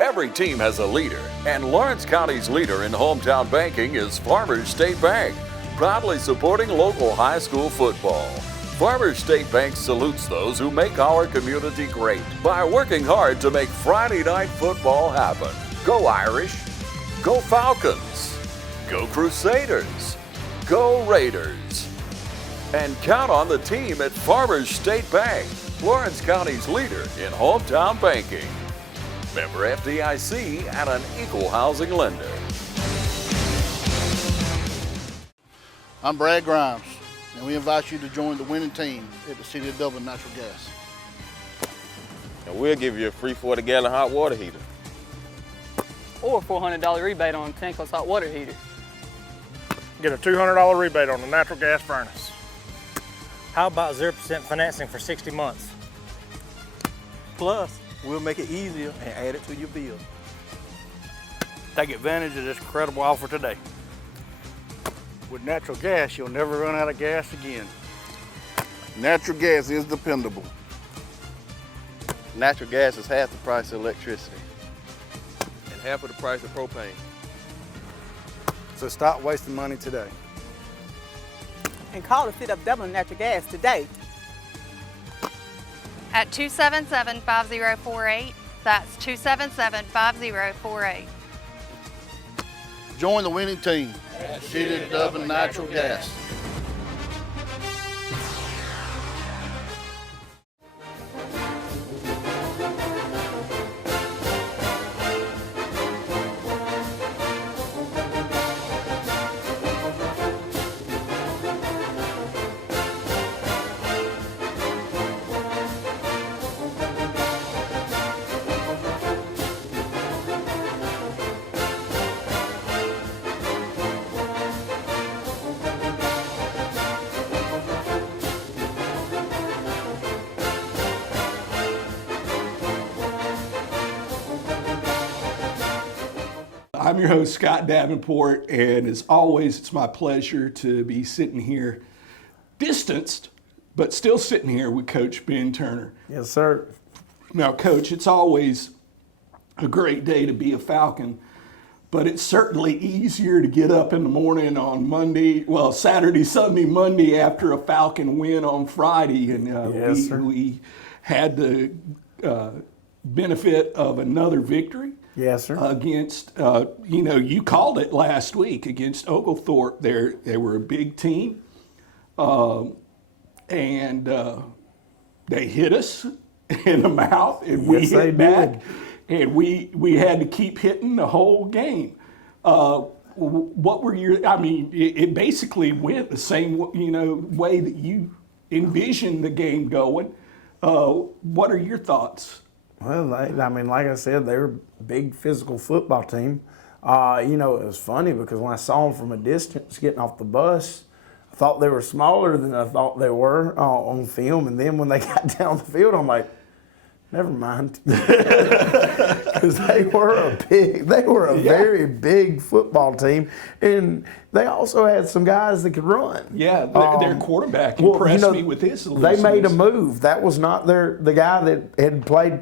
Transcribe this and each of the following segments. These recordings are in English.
Every team has a leader, and Lawrence County's leader in hometown banking is Farmers State Bank, proudly supporting local high school football. Farmers State Bank salutes those who make our community great by working hard to make Friday night football happen. Go Irish, go Falcons, go Crusaders, go Raiders. And count on the team at Farmers State Bank, Lawrence County's leader in hometown banking. Member FDIC and an equal housing lender. I'm Brad Grimes, and we invite you to join the winning team at the City of Dublin Natural Gas. And we'll give you a free 40-gallon hot water heater. Or a $400 rebate on a tankless hot water heater. Get a $200 rebate on the natural gas furnace. How about 0% financing for 60 months? Plus, we'll make it easier and add it to your bill. Take advantage of this incredible offer today. With natural gas, you'll never run out of gas again. Natural gas is dependable. Natural gas is half the price of electricity and half of the price of propane. So stop wasting money today. And call the City of Dublin Natural Gas today. At 277-5048. That's 277-5048. Join the winning team at City of Dublin Natural Gas. I'm your host, Scott Davenport, and as always, it's my pleasure to be sitting here, distanced, but still sitting here with Coach Ben Turner. Yes, sir. Now, Coach, it's always a great day to be a Falcon, but it's certainly easier to get up in the morning on Saturday, Sunday, Monday after a Falcon win on Friday, and Yes, sir. we had the benefit of another victory. Yes, sir. Against, you called it last week against Oglethorpe. They were a big team, and they hit us in the mouth, and we hit back, and we had to keep hitting the whole game. What were your? I mean, it basically went the same way that you envisioned the game going. What are your thoughts? Well, like I said, they were a big physical football team. It was funny because when I saw them from a distance getting off the bus, I thought they were smaller than I thought they were on film. And then when they got down the field, I'm like, never mind. Because they were a very big football team. And they also had some guys that could run. Yeah, their quarterback impressed me with his elusiveness. They made a move. That was not the guy that had played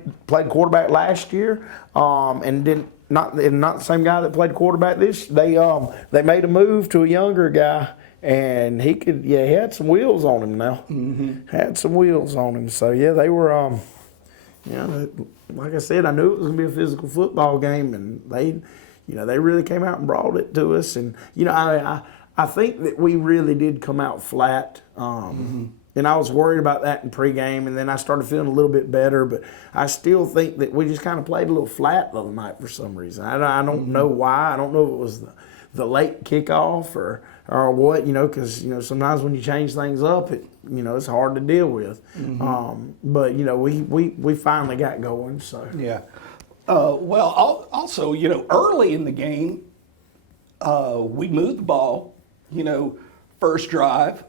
quarterback last year, and not the same guy that played quarterback this. They made a move to a younger guy, and he had some wheels on him now. Mm-hmm. Had some wheels on him. So they were. Like I said, I knew it was going to be a physical football game, and they really came out and brought it to us. And I think that we really did come out flat. And I was worried about that in pregame, and then I started feeling a little bit better. But I still think that we just kind of played a little flat the other night for some reason. I don't know why. I don't know if it was the late kickoff or what, because sometimes when you change things up, it's hard to deal with. Mm-hmm. But we finally got going. So yeah. Also, early in the game, we moved the ball. First drive,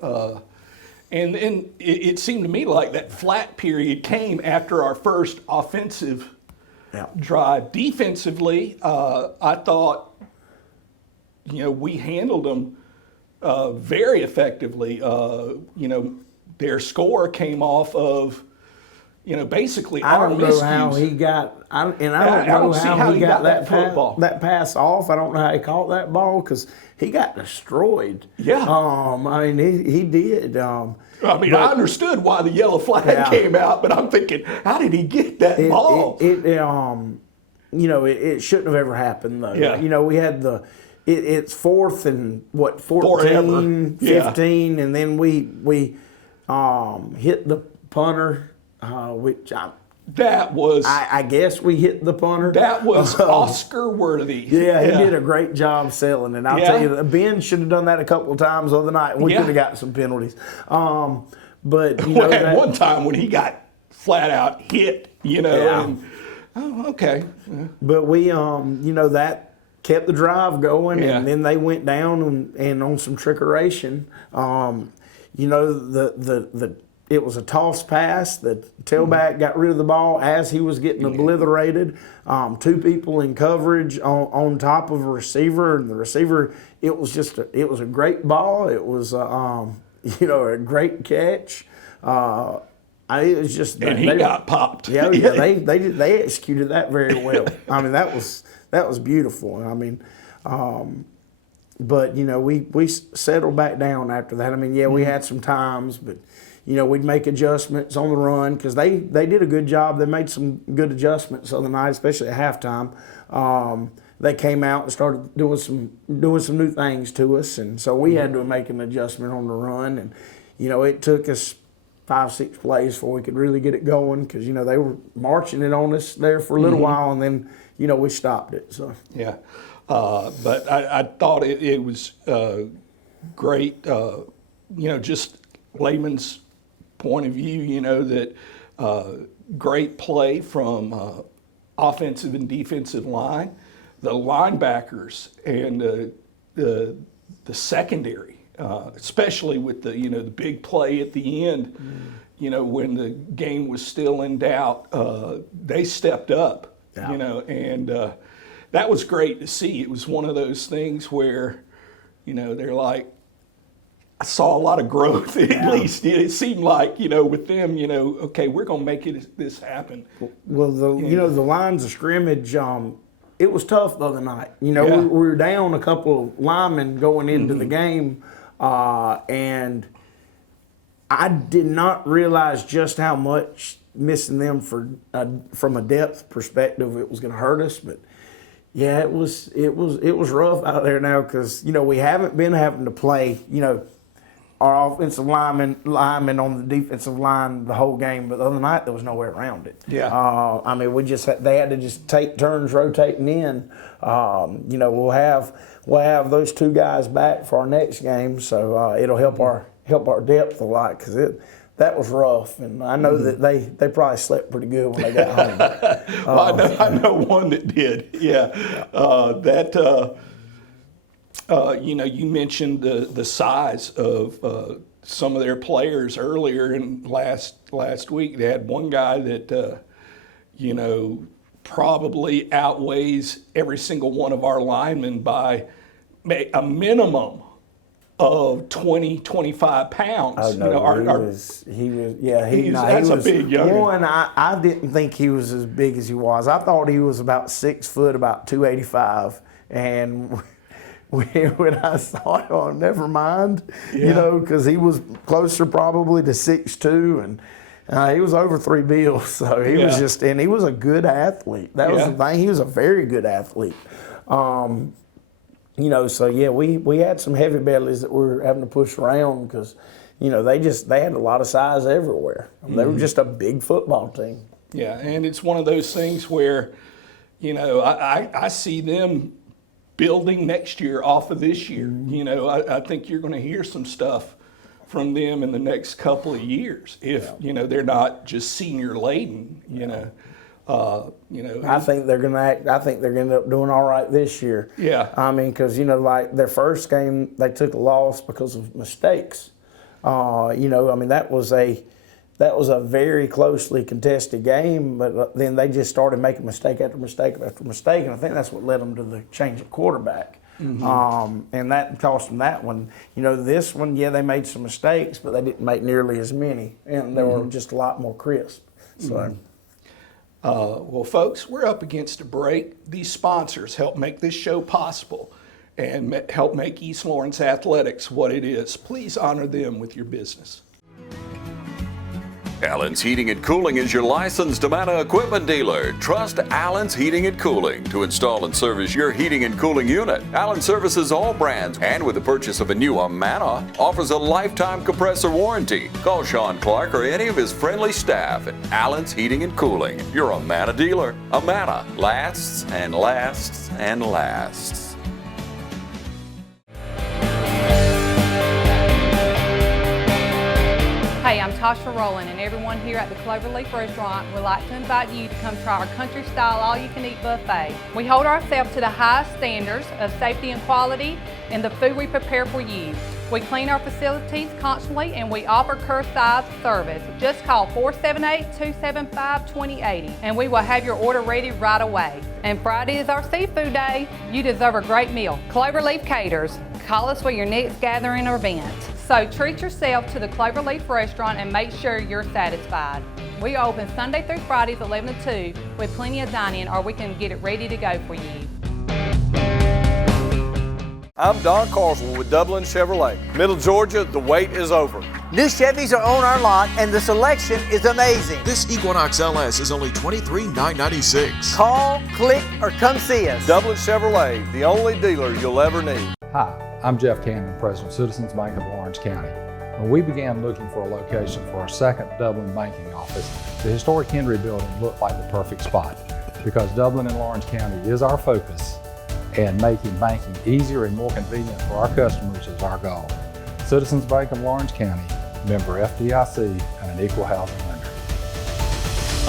and then it seemed to me like that flat period came after our first offensive drive. Defensively, I thought we handled them very effectively. Their score came off of, basically I our don't know how miscues. he got. I don't I know don't see how he got that football. that pass off. I don't know how he caught that ball because he got destroyed. Yeah. I mean, he did. I understood why the yellow flag came out, but I'm thinking, how did he get that ball? It shouldn't have ever happened though. Yeah. We had it's 4th and 14, Forever. 15, and then we hit the punter, which That was I guess we hit the punter. that was Oscar worthy. Yeah, he did a great job selling it. I'll tell you, Ben should have done that a couple of times the other night, and we could have got some penalties. But At one time when he got flat out hit, and okay. But we, that kept the drive going, and then they went down and on some trickeration. It was a toss pass. The tailback got rid of the ball as he was getting obliterated. 2 people in coverage on top of a receiver, and the receiver. It was a great ball. It was a great catch. It was just And he got popped. Yeah, they executed that very well. I mean, that was beautiful. I mean, but we settled back down after that. I mean, we had some times, but we'd make adjustments on the run because they did a good job. They made some good adjustments the other night, especially at halftime. They came out and started doing some new things to us, and so we had to make an adjustment on the run. And it took us 5-6 plays before we could really get it going because they were marching it on us there for a little while, and then we stopped it. So but I thought it was great. Just layman's point of view. That great play from offensive and defensive line, the linebackers, and the secondary. Especially with the the big play at the end, when the game was still in doubt, they stepped up, and that was great to see. It was one of those things where, they're like, I saw a lot of growth. At least it seemed like, with them, okay, we're gonna make this happen. Well, the lines of scrimmage. It was tough the other night. We were down a couple of linemen going into the game. And I did not realize just how much missing them from a depth perspective it was going to hurt us. But it was rough out there now because we haven't been having to play our offensive linemen on the defensive line the whole game. But the other night there was no way around it. Yeah. I mean, they had to just take turns rotating in. We'll have those 2 guys back for our next game, so it'll help our depth a lot because that was rough, and I know that they probably slept pretty good when they got home. Well, I know one that did. Yeah. You mentioned the size of some of their players earlier in last week. They had one guy that probably outweighs every single one of our linemen by a minimum of 20, 25 pounds. Oh, no, that's a big youngin'. One, I didn't think he was as big as he was. I thought he was about 6 foot, about 285, and when I saw him, never mind, because he was closer probably to 6'2", and he was over 3 bills, so he was and he was a good athlete. That was the thing. He was a very good athlete. We had some heavy bellies that we were having to push around because, they had a lot of size everywhere. They were just a big football team. Yeah, and it's one of those things where, I see them building next year off of this year. I think you're going to hear some stuff from them in the next couple of years if they're not just senior laden. I think they're gonna end up doing all right this year. Yeah. I mean, because like their first game, they took a loss because of mistakes. That was a very closely contested game, but then they just started making mistake after mistake after mistake, and I think that's what led them to the change of quarterback. And that cost them that one. This one, they made some mistakes, but they didn't make nearly as many, and they were just a lot more crisp. So. Well, folks, we're up against a break. These sponsors help make this show possible and help make East Lawrence Athletics what it is. Please honor them with your business. Allen's Heating and Cooling is your licensed Amana equipment dealer. Trust Allen's Heating and Cooling to install and service your heating and cooling unit. Allen services all brands, and with the purchase of a new Amana, offers a lifetime compressor warranty. Call Sean Clark or any of his friendly staff at Allen's Heating and Cooling, your Amana dealer. Amana lasts and lasts and lasts. Hey, I'm Tasha Rowland, and everyone here at the Cloverleaf Restaurant would like to invite you to come try our country-style all-you-can-eat buffet. We hold ourselves to the highest standards of safety and quality in the food we prepare for you. We clean our facilities constantly, and we offer curbside service. Just call 478-275-2080, and we will have your order ready right away. And Friday is our seafood day. You deserve a great meal. Cloverleaf Caters. Call us for your next gathering or event. So treat yourself to the Cloverleaf Restaurant and make sure you're satisfied. We are open Sunday through Fridays 11 to 2 with plenty of dining, or we can get it ready to go for you. I'm Don Carswell with Dublin Chevrolet. Middle Georgia, the wait is over. New Chevys are on our lot and the selection is amazing. This Equinox LS is only $23,996. Call, click, or come see us. Dublin Chevrolet, the only dealer you'll ever need. Hi, I'm Jeff Cannon, President of Citizens Bank of Lawrence County. When we began looking for a location for our second Dublin banking office, the historic Henry Building looked like the perfect spot because Dublin and Lawrence County is our focus, and making banking easier and more convenient for our customers is our goal. Citizens Bank of Lawrence County, member FDIC, and an equal housing lender.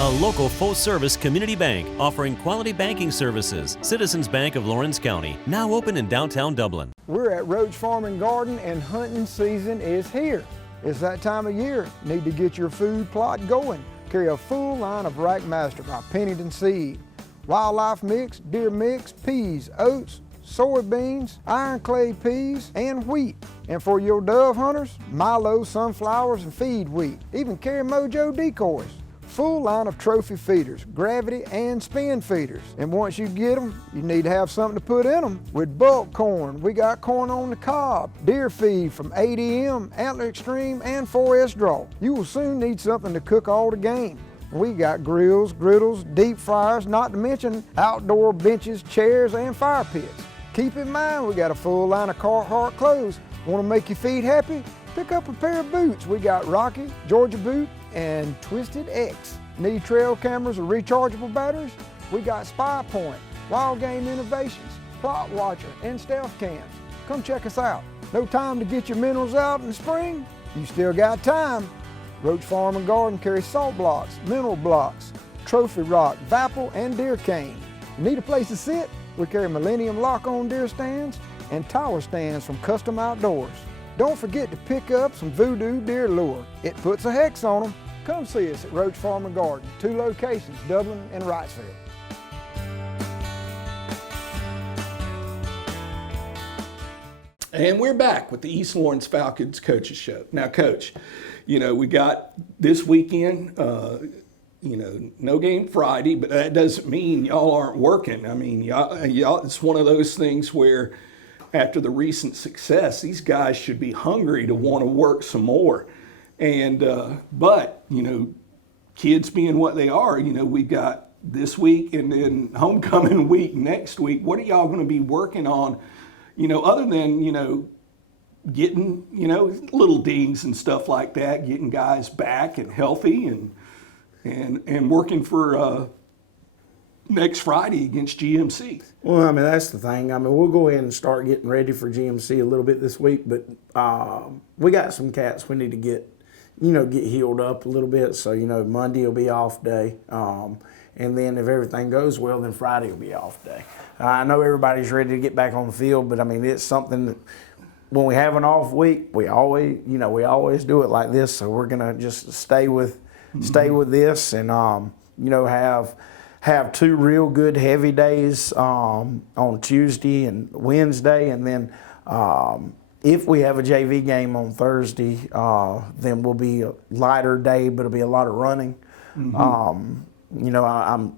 A local full-service community bank offering quality banking services. Citizens Bank of Lawrence County, now open in downtown Dublin. We're at Roach Farm and Garden, and hunting season is here. It's that time of year. Need to get your food plot going. Carry a full line of Rack Master by Pennington Seed. Wildlife mix, deer mix, peas, oats, soybeans, iron clay peas, and wheat. And for your dove hunters, Milo, sunflowers, and feed wheat. Even carry Mojo decoys. Full line of trophy feeders, gravity and spin feeders. And once you get them, you need to have something to put in them. With bulk corn, we got corn on the cob, deer feed from ADM, Antler Extreme, and 4S Draw. You will soon need something to cook all the game. We got grills, griddles, deep fryers, not to mention outdoor benches, chairs, and fire pits. Keep in mind, we got a full line of Carhartt clothes. Want to make your feet happy? Pick up a pair of boots. We got Rocky, Georgia Boot, and Twisted X. Need trail cameras or rechargeable batteries? We got Spy Point, Wild Game Innovations, Plot Watcher, and Stealth Cams. Come check us out. No time to get your minerals out in the spring? You still got time. Roach Farm and Garden carries salt blocks, mineral blocks, trophy rock, Vapple, and deer cane. Need a place to sit? We carry Millennium lock-on deer stands and tower stands from Custom Outdoors. Don't forget to pick up some Voodoo deer lure. It puts a hex on them. Come see us at Roach Farm and Garden, 2 locations, Dublin and Wrightsville. And we're back with the East Lawrence Falcons Coaches Show. Now, Coach, we got this weekend, no game Friday, but that doesn't mean y'all aren't working. I mean, y'all, it's one of those things where after the recent success, these guys should be hungry to want to work some more. And, but, kids being what they are, we've got this week and then homecoming week next week. What are y'all going to be working on, other than, getting, little dings and stuff like that, getting guys back and healthy and working for next Friday against GMC? Well, that's the thing. We'll go ahead and start getting ready for GMC a little bit this week, but we got some cats we need to get healed up a little bit. So, Monday will be off day. And then if everything goes well, then Friday will be off day. I know everybody's ready to get back on the field, but it's something that when we have an off week, we always do it like this. So we're gonna just stay with this and have 2 real good heavy days on Tuesday and Wednesday, and then if we have a JV game on Thursday, then will be a lighter day, but it'll be a lot of running. You know, I'm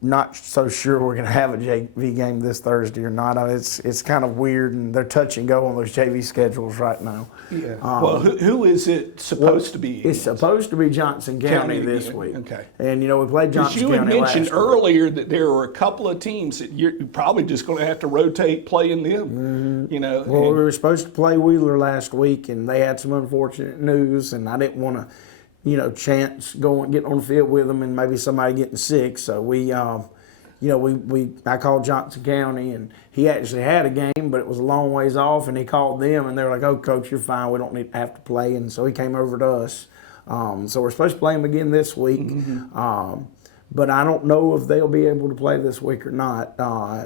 not so sure we're going to have a JV game this Thursday or not. I mean, it's kind of weird, and they're touch and go on those JV schedules right now. Yeah. Well, who is it supposed to be? It's supposed to be Johnson County this week. Okay. And you know, we played Johnson County last week. You had mentioned earlier that there were a couple of teams that you're probably just going to have to rotate playing them. You know. Well, we were supposed to play Wheeler last week, and they had some unfortunate news, and I didn't want to, you know, chance getting on the field with them and maybe somebody getting sick. So we, you know, I called Johnson County, and he actually had a game, but it was a long ways off, and he called them, and they were like, "Oh, Coach, you're fine. We don't need to have to play." And so he came over to us. So we're supposed to play him again this week. But I don't know if they'll be able to play this week or not.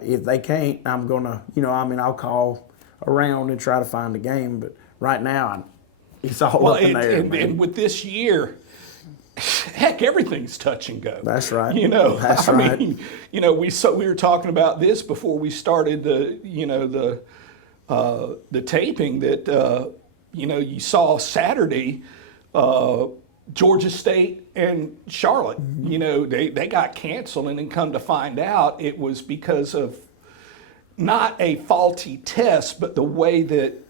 If they can't, I'm going to, you know, I mean, I'll call around and try to find a game. But right now, it's all up in the air. And with this year, heck, everything's touch and go. That's right. You know, that's I right. mean, you know, we were talking about this before we started the, you know, the taping that, you know, you saw Saturday, Georgia State and Charlotte. You know, they got canceled, and then come to find out it was because of not a faulty test, but the way that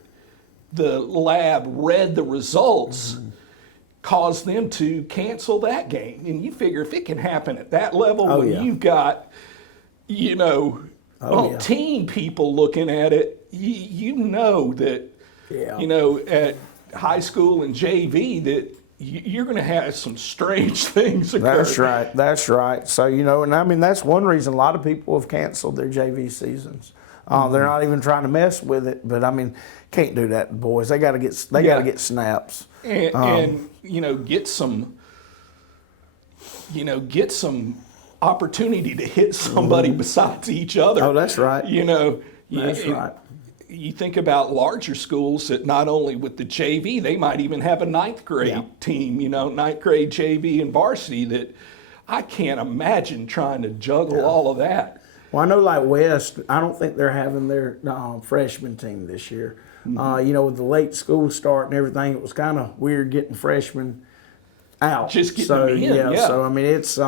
the lab read the results caused them to cancel that game. And you figure if it can happen at that level, when you've got, you know, umpteen people looking at it, you know that, you know, at high school and JV that you're going to have some strange things occur. That's right. That's right. So, you know, and I mean, that's one reason a lot of people have canceled their JV seasons. They're not even trying to mess with it, but I mean, can't do that, boys. They got to get got to get snaps and you know, get some opportunity to hit somebody besides each other. Oh, that's right. You know, that's right. You think about larger schools that not only with the JV, they might even have a ninth grade team. You know, ninth grade JV and varsity. That I can't imagine trying to juggle all of that. Well, I know like West, I don't think they're having their freshman team this year. You know, with the late school start and everything, it was kind of weird getting freshmen out. Just getting them in, yeah. So, I mean, it's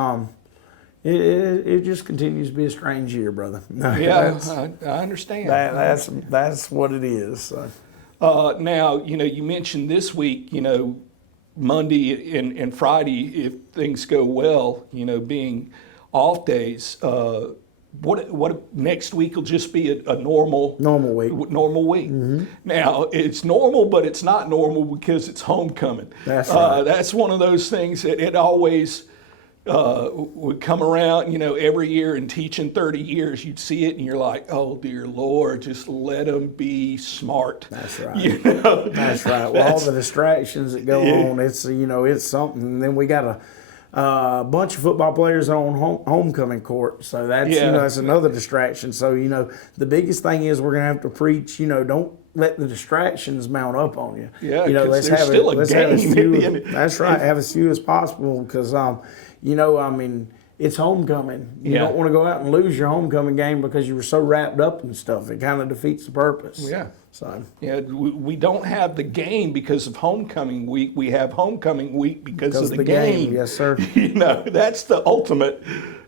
it just continues to be a strange year, brother. Yeah, I understand. That's what it is. So. Now, you know, you mentioned this week, you know, Monday and Friday, if things go well, you know, being off days, what next week will just be a normal week. Normal week. Now it's normal, but it's not normal because it's homecoming. That's right. That's one of those things that it always would come around. You know, every year in teaching 30 years, you'd see it and you're like, oh dear Lord, just let them be smart. That's right. You know? That's right. Well, all the distractions that go on, it's it's something. And then we got a bunch of football players on homecoming court, so that's that's another distraction. So the biggest thing is we're gonna have to preach. Don't let the distractions mount up on you. Yeah, let's have still a game. That's right. Have as few as possible because I mean it's homecoming. You don't want to go out and lose your homecoming game because you were so wrapped up in stuff. It kind of defeats the purpose. Yeah. So we don't have the game because of homecoming week. We have homecoming week because of the game. Yes, sir. That's the ultimate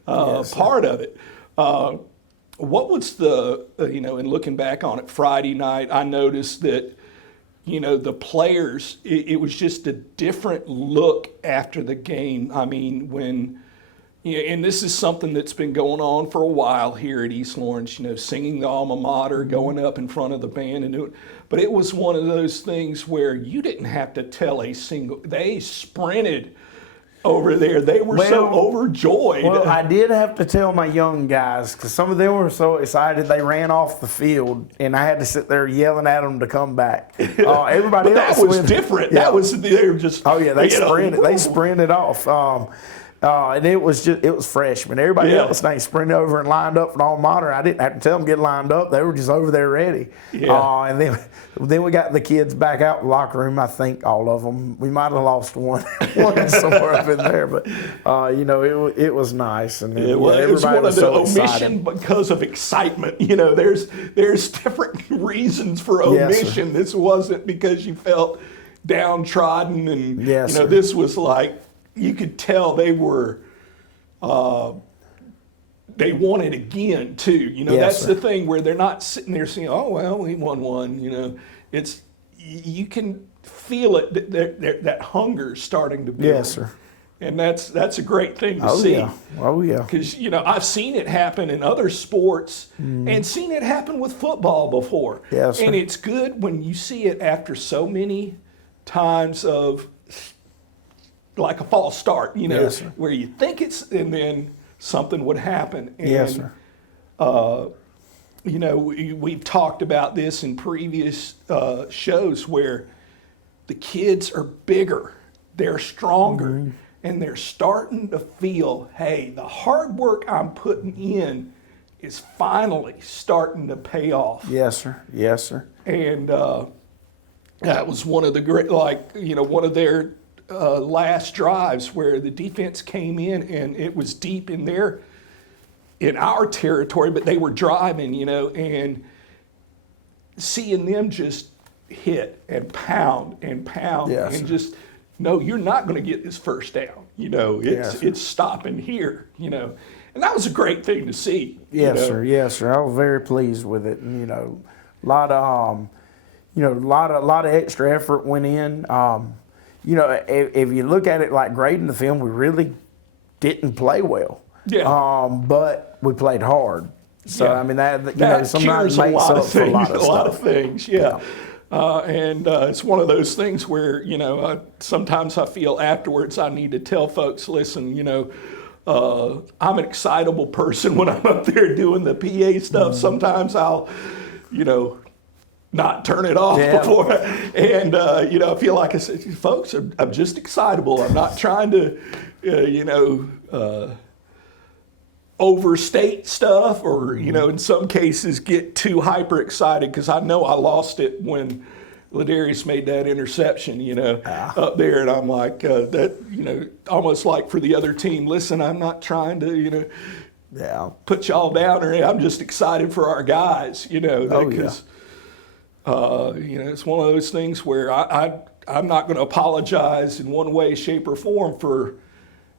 part of it. What was the in looking back on it Friday night? I noticed that the players. It was just a different look after the game. I mean when. And this is something that's been going on for a while here at East Lawrence, singing the alma mater, going up in front of the band and doing. But it was one of those things where you didn't have to tell they sprinted over there. They were so overjoyed. Well, I did have to tell my young guys because some of them were so excited they ran off the field, and I had to sit there yelling at them to come back. Everybody else that was different. Yeah. That was they were just. Oh yeah, they sprinted. They sprinted off. And it was freshmen. Everybody else they sprinted over and lined up for the alma mater. I didn't have to tell them to get lined up. They were just over there ready. Yeah. And then we got the kids back out in the locker room. I think all of them. We might have lost one somewhere up in there, but it was nice. And it was one of the omission because of excitement. There's different reasons for omission. Yes, this wasn't because you felt downtrodden, and yes, this was like. you could tell they were, they wanted again too. You know, Yes, that's sir. the thing where they're not sitting there saying, "Oh well, we won one." You know, it's you can feel it that hunger starting to build. Yes, sir. And that's a great thing to Oh see. yeah. Oh yeah. Because, you know, I've seen it happen in other sports and seen it happen with football before. Yes, sir. And it's good when you see it after so many times of like a false start, you know, Yes, sir. where you think it's, and then something would happen. And, Yes, sir. You know, we've talked about this in previous shows where the kids are bigger, they're stronger, and they're starting to feel, hey, the hard work I'm putting in is finally starting to pay off. Yes, sir. Yes, sir. And that was one of the great, like, you know, one of their last drives where the defense came in and it was deep in our territory, but they were driving, you know, and seeing them just hit and pound Yes, and sir. just, no, you're not going to get this first down. You know, Yes, it's stopping here, you know. And that was a great thing to see. Yes, you know. sir. Yes, sir. I was very pleased with it. And, you know, a lot of extra effort went in. You know, if you look at it like grading the film, we really didn't play well. Yeah. But we played hard. So Yeah. I mean that you That know sometimes cures a makes lot up of for a things, lot of a lot stuff. of things. Yeah. And it's one of those things where, you know, sometimes I feel afterwards I need to tell folks, listen, you know, I'm an excitable person when I'm up there doing the PA stuff. Sometimes I'll, you know, not turn it off before. And, you know, I feel like I said, folks, I'm just excitable. I'm not trying to, you know, overstate stuff or, you know, in some cases get too hyper excited, because I know I lost it when Ladarius made that interception, you know, up there. And I'm like, that, you know, almost like for the other team, listen, I'm not trying to, you know, put y'all down, or I'm just excited for our guys, you know, because, you know, it's one of those things where I'm not going to apologize in one way, shape, or form for,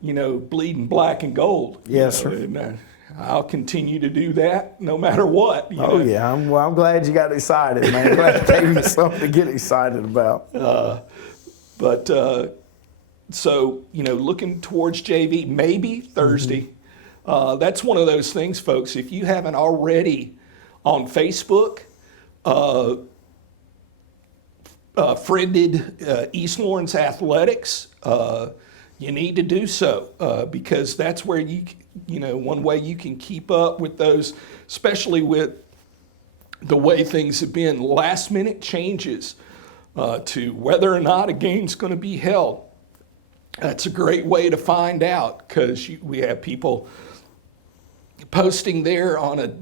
you know, bleeding black and gold. Yes, you know, sir. And I'll continue to do that no matter what. You know? Yeah, I'm glad you got excited, man. I'm glad it gave you something to get excited about. So, you know, looking towards JV, maybe Thursday. That's one of those things, folks. If you haven't already on Facebook, friended East Lawrence Athletics, you need to do so, because that's where you know, one way you can keep up with those, especially with the way things have been, last minute changes to whether or not a game's going to be held. That's a great way to find out, because we have people posting there on a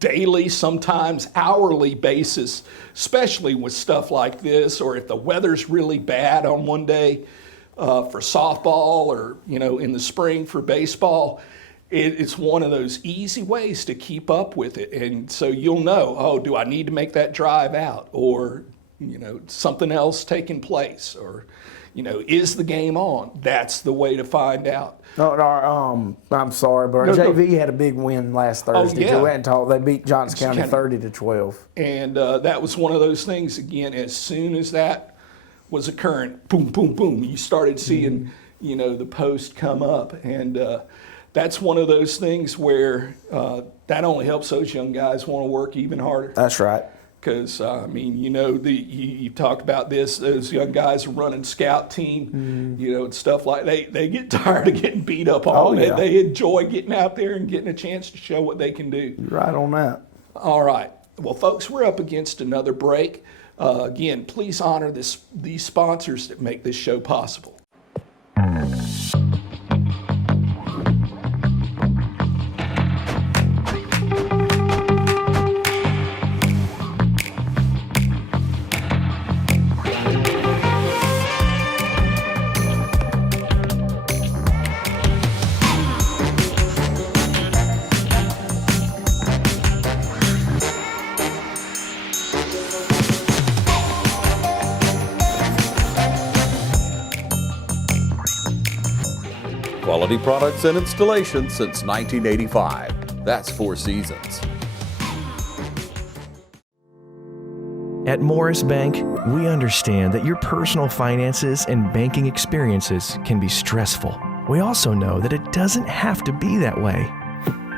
daily, sometimes hourly basis, especially with stuff like this, or if the weather's really bad on one day for softball, or, you know, in the spring for baseball. It's one of those easy ways to keep up with it. And so you'll know, oh, do I need to make that drive out? Or, you know, something else taking place? Or, you know, is the game on? That's the way to find out. No, I'm sorry, but our JV had a big win last Thursday. yeah. Joanne told they beat Johnson County 30-12. And that was one of those things, again, as soon as that was occurring, boom, boom, boom, you started seeing, you know, the post come up. And that's one of those things where that only helps those young guys want to work even harder. That's right. Because, I mean, you know, you talked about this, those young guys are running scout team, you know, and stuff like they get tired of getting beat up on. yeah. They enjoy getting out there and getting a chance to show what they can do. You're right on that. All right. Well, folks, we're up against another break. Again, please honor these sponsors that make this show possible. Quality products and installations since 1985. That's Four Seasons. At Morris Bank, we understand that your personal finances and banking experiences can be stressful. We also know that it doesn't have to be that way.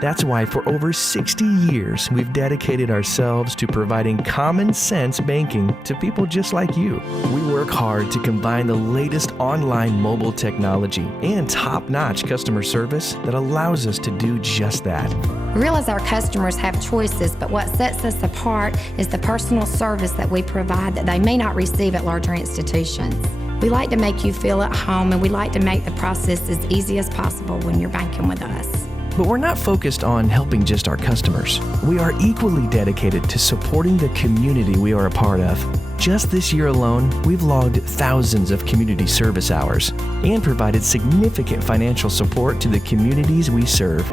That's why for over 60 years, we've dedicated ourselves to providing common sense banking to people just like you. We work hard to combine the latest online mobile technology and top-notch customer service that allows us to do just that. We realize our customers have choices, but what sets us apart is the personal service that we provide that they may not receive at larger institutions. We like to make you feel at home, and we like to make the process as easy as possible when you're banking with us. But we're not focused on helping just our customers. We are equally dedicated to supporting the community we are a part of. Just this year alone, we've logged thousands of community service hours and provided significant financial support to the communities we serve.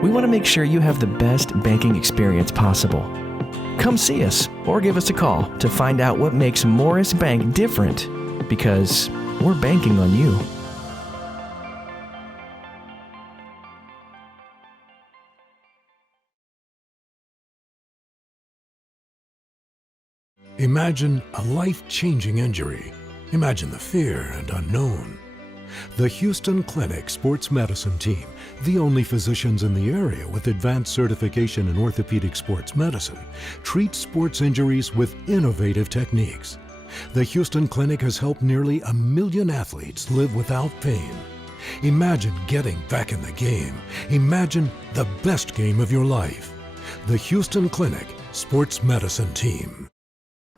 We want to make sure you have the best banking experience possible. Come see us or give us a call to find out what makes Morris Bank different, because we're banking on you. Imagine a life-changing injury. Imagine the fear and unknown. The Houston Clinic Sports Medicine Team, the only physicians in the area with advanced certification in orthopedic sports medicine, treats sports injuries with innovative techniques. The Houston Clinic has helped nearly 1 million athletes live without pain. Imagine getting back in the game. Imagine the best game of your life. The Houston Clinic Sports Medicine Team.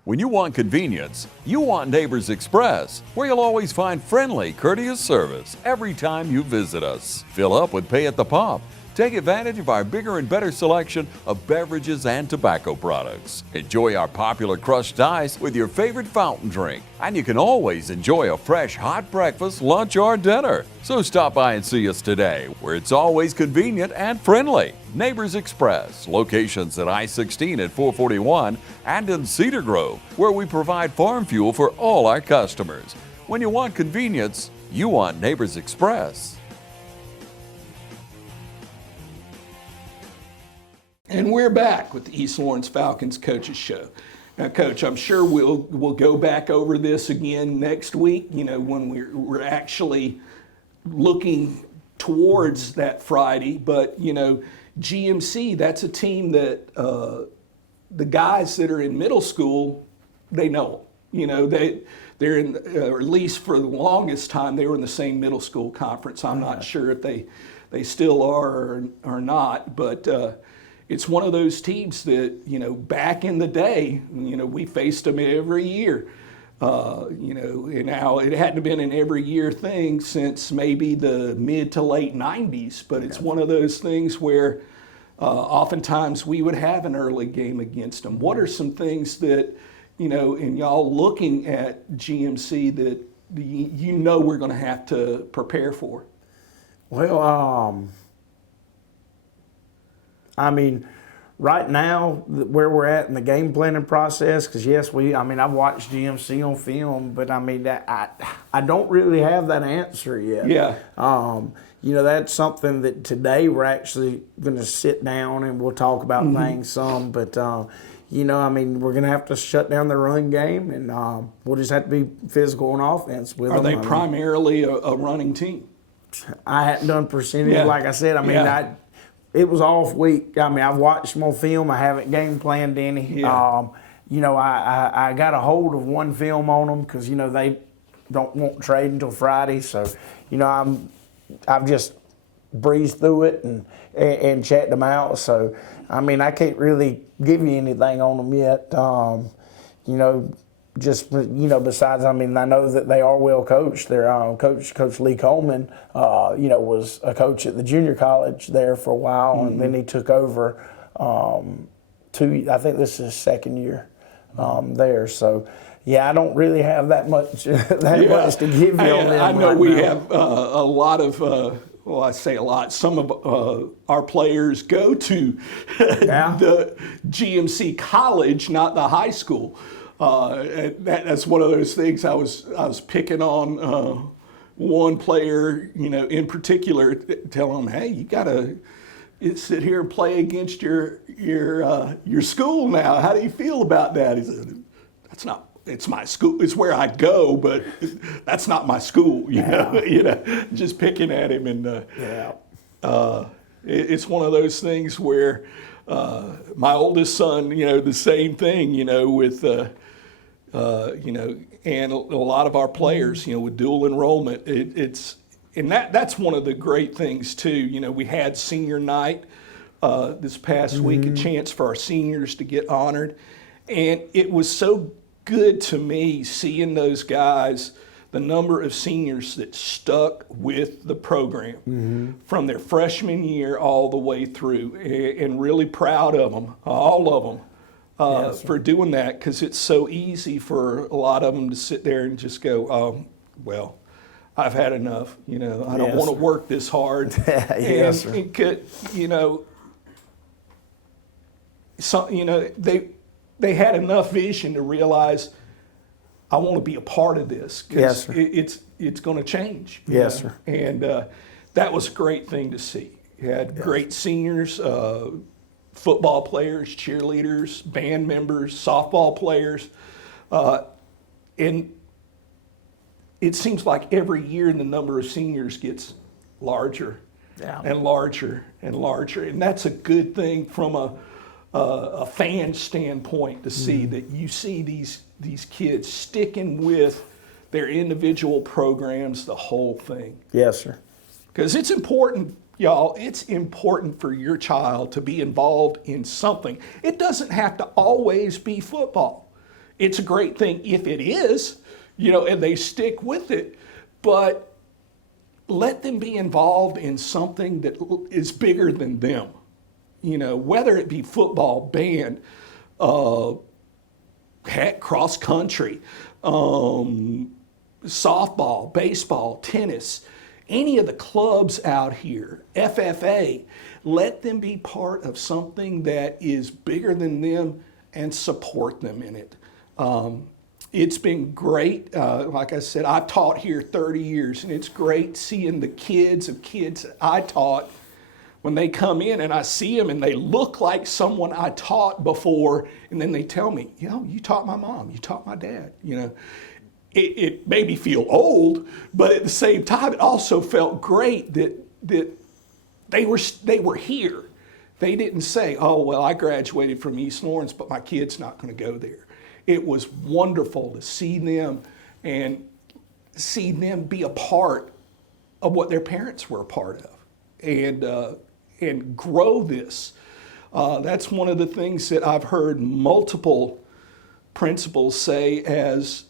When you want convenience, you want Neighbors Express, where you'll always find friendly, courteous service every time you visit us. Fill up with pay at the pump. Take advantage of our bigger and better selection of beverages and tobacco products. Enjoy our popular crushed ice with your favorite fountain drink. And you can always enjoy a fresh hot breakfast, lunch, or dinner. So stop by and see us today, where it's always convenient and friendly. Neighbors Express, locations at I-16 at 441 and in Cedar Grove, where we provide farm fuel for all our customers. When you want convenience, you want Neighbors Express. And we're back with the East Lawrence Falcons Coaches Show. Now, Coach, I'm sure we'll go back over this again next week, you know, when we're actually looking towards that Friday. But, you know, GMC, that's a team that the guys that are in middle school, they know. You know, they're in, or at least for the longest time, they were in the same middle school conference. I'm not sure if they still are or not, but it's one of those teams that, you know, back in the day, you know, we faced them every year. You know, and now it hadn't been an every year thing since maybe the mid to late 90s, but it's one of those things where oftentimes we would have an early game against them. What are some things that, you know, in y'all looking at GMC that you know we're going to have to prepare for? Well, I mean, right now, where we're at in the game planning process, because yes, I've watched GMC on film, but I mean, I don't really have that answer yet. Yeah. You know, that's something that today we're actually going to sit down and we'll talk about things some, but you know, I mean, we're going to have to shut down the run game, and we'll just have to be physical on offense with them. Are they primarily a running team? I hadn't done percentage, like I said. I mean, it was off week. I mean, I've watched them on film. I haven't game planned any. Yeah. You know, I got a hold of one film on them because, you know, they don't want trade until Friday. So, you know, I've just breezed through it and checked them out. So, I mean, I can't really give you anything on them yet. You know, just, you know, besides, I mean, I know that they are well coached. Their Coach Lee Coleman, you know, was a coach at the junior college there for a while, and then he took over I think this is his second year there. So, yeah, I don't really have that much much to give you on them. I know we have a lot of, well, I say a lot, some of our players go to the GMC college, not the high school. That's one of those things I was picking on one player, in particular, tell him, hey, you gotta sit here and play against your school now. How do you feel about that? He said, it's my school. It's where I go, but that's not my school. You know, just picking at him, and it's one of those things where my oldest son, the same thing, with and a lot of our players, with dual enrollment, and that's one of the great things too. We had senior night this past week, a chance for our seniors to get honored, and it was so good to me seeing those guys, the number of seniors that stuck with the program from their freshman year all the way through, and really proud of them, all of them, for doing that, because it's so easy for a lot of them to sit there and just go, well, I've had enough, I don't want to work this hard. They had enough vision to realize, I want to be a part of this, because it's going to change. Yes, sir. And that was a great thing to see. You had great seniors, football players, cheerleaders, band members, softball players, and it seems like every year the number of seniors gets larger and larger and larger, and that's a good thing from a fan standpoint to see that you see these kids sticking with their individual programs, the whole thing. Yes, sir. Because it's important, y'all, it's important for your child to be involved in something. It doesn't have to always be football. It's a great thing if it is, and they stick with it, but let them be involved in something that is bigger than them. Whether it be football, band, heck, cross country, softball, baseball, tennis, any of the clubs out here, FFA, let them be part of something that is bigger than them and support them in it. It's been great. Like I said, I've taught here 30 years, and it's great seeing the kids that I taught when they come in and I see them and they look like someone I taught before, and then they tell me, you taught my mom, you taught my dad, It made me feel old, but at the same time, it also felt great that they were here. They didn't say, oh, well, I graduated from East Lawrence, but my kid's not going to go there. It was wonderful to see them and see them be a part of what their parents were a part of, and grow this. That's one of the things that I've heard multiple principals say as,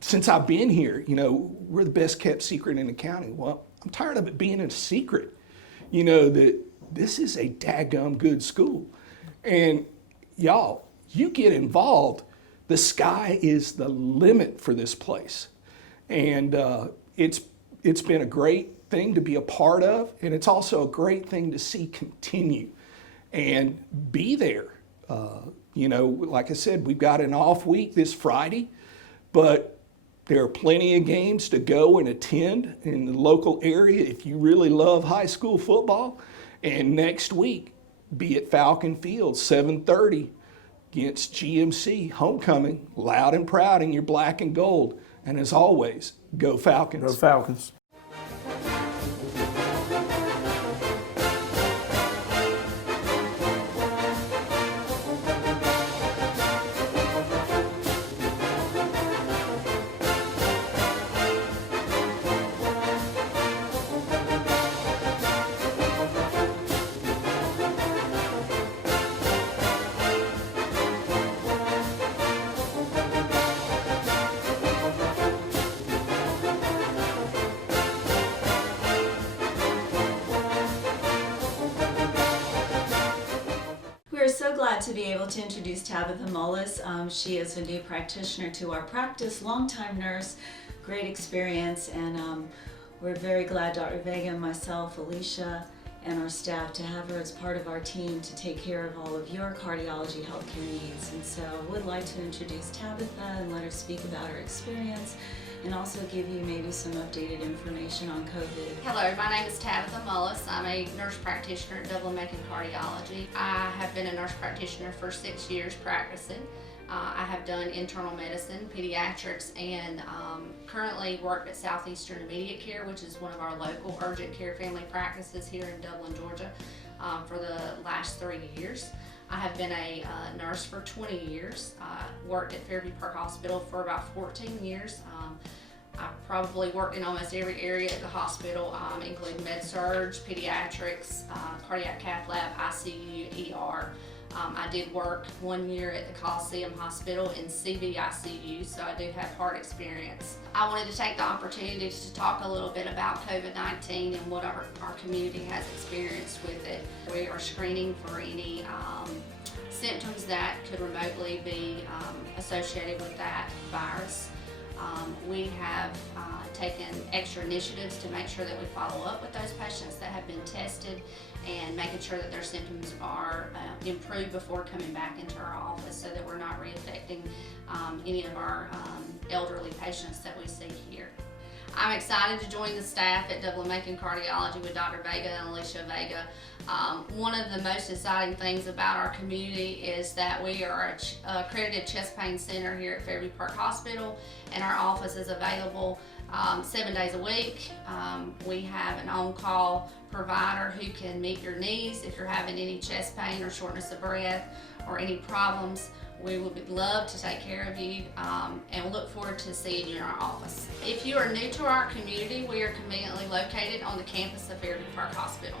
since I've been here, we're the best kept secret in the county. Well, I'm tired of it being a secret, that this is a daggum good school. And y'all, you get involved, the sky is the limit for this place. And it's been a great thing to be a part of, and it's also a great thing to see continue and be there. Like I said, we've got an off week this Friday, but there are plenty of games to go and attend in the local area if you really love high school football. And next week, be at Falcon Field, 7:30 against GMC, homecoming, loud and proud in your black and gold. And as always, go Falcons. Go Falcons. We're so glad to be able to introduce Tabitha Mullis. She is a new practitioner to our practice, longtime nurse, great experience, and we're very glad, Dr. Vega and myself, Alicia, and our staff to have her as part of our team to take care of all of your cardiology healthcare needs. And so I would like to introduce Tabitha and let her speak about her experience and also give you maybe some updated information on COVID. Hello, my name is Tabitha Mullis. I'm a nurse practitioner at Macon Cardiology. I have been a nurse practitioner for 6 years practicing. I have done internal medicine, pediatrics, and currently worked at Southeastern Immediate Care, which is one of our local urgent care family practices here in Dublin, Georgia, for the last 3 years. I have been a nurse for 20 years. Worked at Fairview Park Hospital for about 14 years. I probably worked in almost every area at the hospital, including med-surg, pediatrics, cardiac cath lab, ICU, ER. I did work 1 year at the Coliseum Hospital in CVICU, so I do have heart experience. I wanted to take the opportunity to talk a little bit about COVID-19 and what our community has experienced with it. We are screening for any symptoms that could remotely be associated with that virus. We have taken extra initiatives to make sure that we follow up with those patients that have been tested and making sure that their symptoms are improved before coming back into our office so that we're not reinfecting any of our elderly patients that we see here. I'm excited to join the staff at Macon Cardiology with Dr. Vega and Alicia Vega. One of the most exciting things about our community is that we are an accredited chest pain center here at Fairview Park Hospital, and our office is available 7 days a week. We have an on-call provider who can meet your needs if you're having any chest pain or shortness of breath or any problems. We would love to take care of you and look forward to seeing you in our office. If you are new to our community, we are conveniently located on the campus of Fairview Park Hospital.